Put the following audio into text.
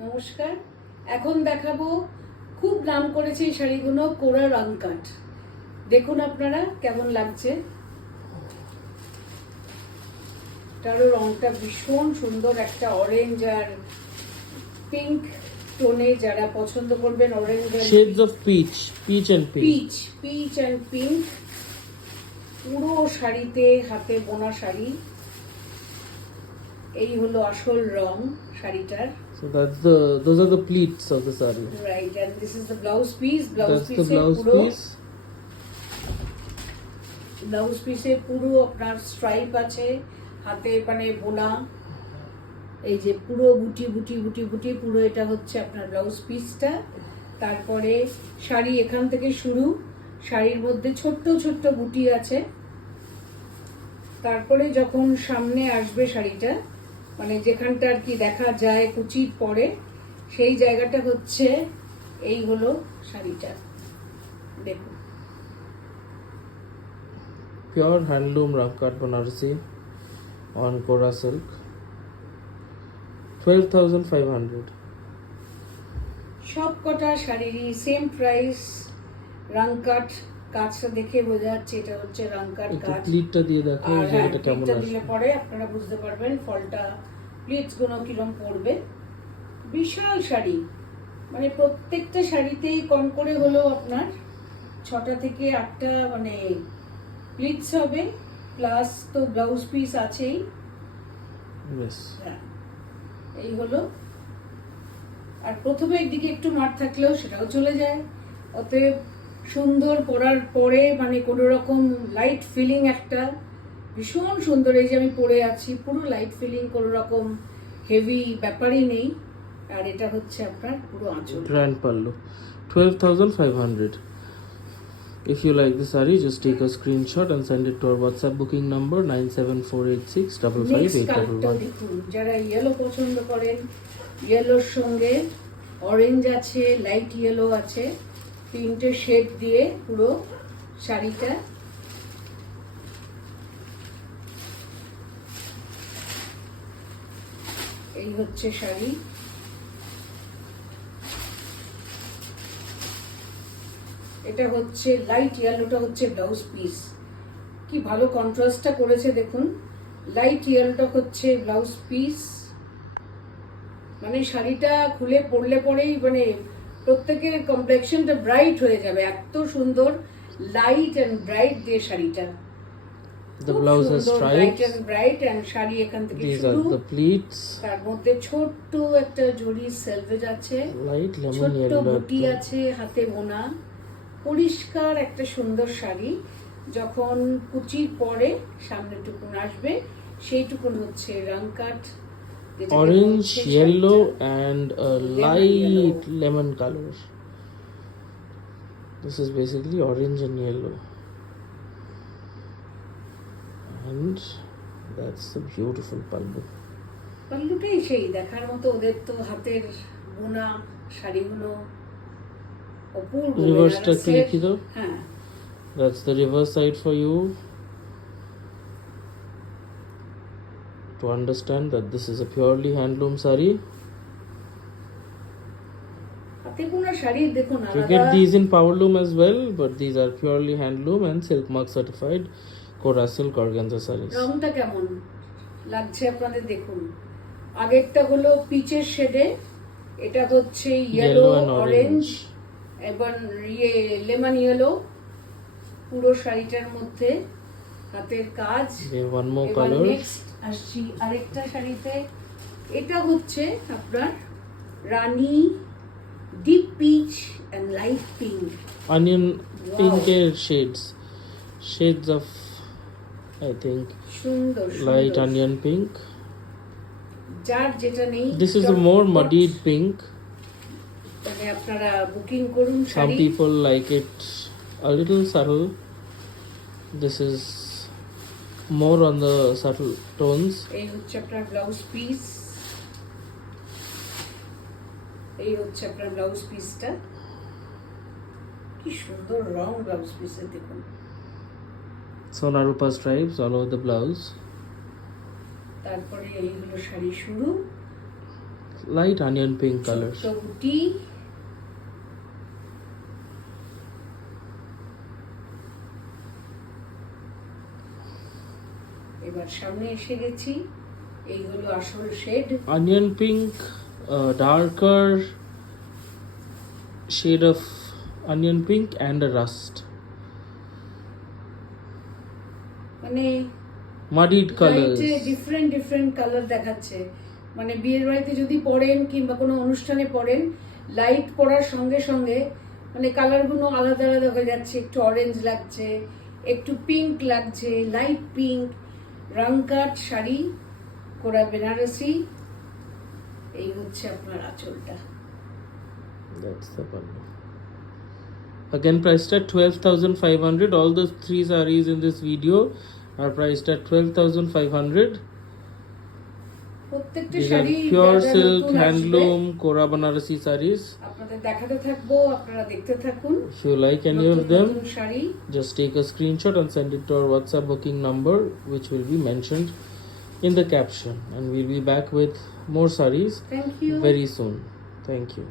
নমস্কার। এখন দেখাবো খুব নাম করেছে এই শাড়িগুলো কোরা রাংকাট। দেখুন আপনারা কেমন লাগছে। এটারও রংটা ভীষণ সুন্দর, একটা অরেঞ্জ আর পিঙ্ক টোনে। যারা পছন্দ করবেন অরেঞ্জ আর shades of peach and pink. Peach and pink, পুরো শাড়িতে হাতে বোনা শাড়ি। এই হলো আসল রং শাড়িটার। So those are the pleats of the saree. Right, and this is the blouse piece. That's the blouse piece. Blouse পিসে পুরো আপনার স্ট্রাইপ আছে, হাতে মানে বোনা। এই যে পুরো বুটি বুটি বুটি বুটি পুরো এটা হচ্ছে আপনার ব্লাউজ পিসটা। তারপরে শাড়ি এখান থেকে শুরু, শাড়ির মধ্যে ছোট্ট ছোট্ট বুটি আছে। তারপরে যখন সামনে আসবে শাড়িটা, মানে যেখানটা আর কি দেখা যায় কুচির পরে, সেই জায়গাটা হচ্ছে এই হলো শাড়িটা। দেখুন, Pure handloom Rangkat Banarsi on Kora silk. 12,500. সব কটা শাড়িরই সেম প্রাইস। রাংকাট কাজটা দেখে বোঝা যাচ্ছে এটা হচ্ছে রাংকাট একটু কাজ। প্লিটটা দিয়ে দেখো আর যে এটা কেমন প্লিটটা আসে। দিলে পরে আপনারা বুঝতে পারবেন ফলটা, প্লিটস গুলো কিরম পড়বে। বিশাল শাড়ি, মানে প্রত্যেকটা শাড়িতেই কম করে হলেও আপনার 6টা থেকে 8টা মানে প্লিটস হবে, প্লাস তো ব্লাউজ পিস আছেই। Yes. হ্যাঁ, এই হলো। আর প্রথমে একদিকে একটু মার থাকলেও সেটাও চলে যায়। অতএব সুন্দর পরার পরে মানে কোনো রকম লাইট ফিলিং, একটা ভীষণ সুন্দর। এই যে আমি পরে আছি, পুরো লাইট ফিলিং, কোনো রকম হেভি ব্যাপারই নেই। আর এটা হচ্ছে আপনার পুরো আঁচল। Grand pallu. 12,500. If you like the saree, just take a screenshot and send it to our WhatsApp booking number 97486 next কালারটাও 55811. দেখুন, যারা ইয়েলো পছন্দ করেন, ইয়েলোর সঙ্গে অরেঞ্জ আছে, লাইট ইয়েলো আছে, 3টে শেড দিয়ে পুরো শাড়িটা। এই হচ্ছে শাড়ি। এটা হচ্ছে লাইট ইয়েলোটা হচ্ছে ব্লাউজ পিস। কি ভালো কন্ট্রাস্টটা করেছে দেখুন। লাইট ইয়েলোটা হচ্ছে ব্লাউজ পিস। মানে শাড়িটা খুলে পরলে পরেই মানে প্রত্যেকের কমপ্লেক্সনটা ব্রাইট হয়ে যাবে, এত সুন্দর লাইট এন্ড ব্রাইট দিয়ে শাড়িটা। The blouse has light stripes. And bright and শাড়ি এখান থেকে These শুরু। are the pleats. তার মধ্যে ছোট্ট একটা জরি সেলভেজ আছে, Light lemon ছোট্ট yellow. বুটি আছে, হাতে বোনা, পরিষ্কার একটা সুন্দর শাড়ি। যখন কুচির পরে সামনেটুকুন আসবে, সেইটুকুন হচ্ছে রাংকাট। যেটাকে Orange, বলছে yellow, শাড়িটা। and a Lemon light yellow. lemon color. This is basically orange and yellow. And that's the beautiful pallu. পাল্লুটাই সেই দেখার মতো। ওদের তো হাতের বোনা শাড়িগুলো অপূর্ব। Reverse টা একটু বেনারসের- দেখিয়ে দাও। হ্যাঁ, That's the reverse side for you to understand that this is a purely handloom saree. হাতে বোনা শাড়ি দেখুন You আলাদা। get these in powerloom as well, but these are purely handloom and silk mark certified Kora silk organza sarees. রংটা কেমন লাগছে আপনাদের দেখুন। আগেরটা হলো পিচের শেডে, এটা হচ্ছে yellow Yellow and orange orange. এবং লেমন ইয়েলো পুরো শাড়িটার মধ্যে হাতের কাজ। We have one more এবার color. নেক্সট আসছি আরেকটা শাড়িতে। এটা হচ্ছে আপনার rani deep peach and light pink. Onion Wow. pink shades of, I think, সুন্দর light সুন্দর। onion pink. যার যেটা নেই, This is a more muddied pink. মানে আপনারা বুকিং করুন Some sari. people like it a little subtle. This is more on the subtle tones. এই হচ্ছে আপনার ব্লাউজ পিস। এই হচ্ছে আপনার ব্লাউজ পিসটা। কি সুন্দর রং ব্লাউজ পিসের দেখুন। Sona Rupa stripes all over the blouse. তারপরে এই হলো শাড়ি শুরু। light onion pink color. ছোট্ট বুটি, এবার সামনে এসে গেছি। এই হলো আসল shade. Onion pink, darker shade of onion pink and a rust. মানে Muddied colors. ডিফারেন্ট কালার দেখাচ্ছে। মানে বিয়ের বাড়িতে যদি পরেন কিংবা কোনো অনুষ্ঠানে পরেন, লাইট পরার সঙ্গে সঙ্গে মানে কালারগুলো আলাদা আলাদা হয়ে যাচ্ছে। একটু অরেঞ্জ লাগছে, একটু পিঙ্ক লাগছে, লাইট পিঙ্ক। রংকাট শাড়ি, কোরা বেনারসি। এই হচ্ছে আপনার আঁচলটা। That's the pallu. Again priced at 12,500. All the three sarees in this video are priced at 12,500. প্রত্যেকটা These are শাড়ি pure যারা silk নতুন আসবে, handloom Kora Banarasi sarees. আপনাদের দেখাতে থাকবো, আপনারা দেখতে থাকুন। If you like any নতুন of them, নতুন sari. just take a screenshot and send it to our WhatsApp booking number, which will be mentioned in the caption. And we'll be back with more sarees Thank you. very soon. Thank you.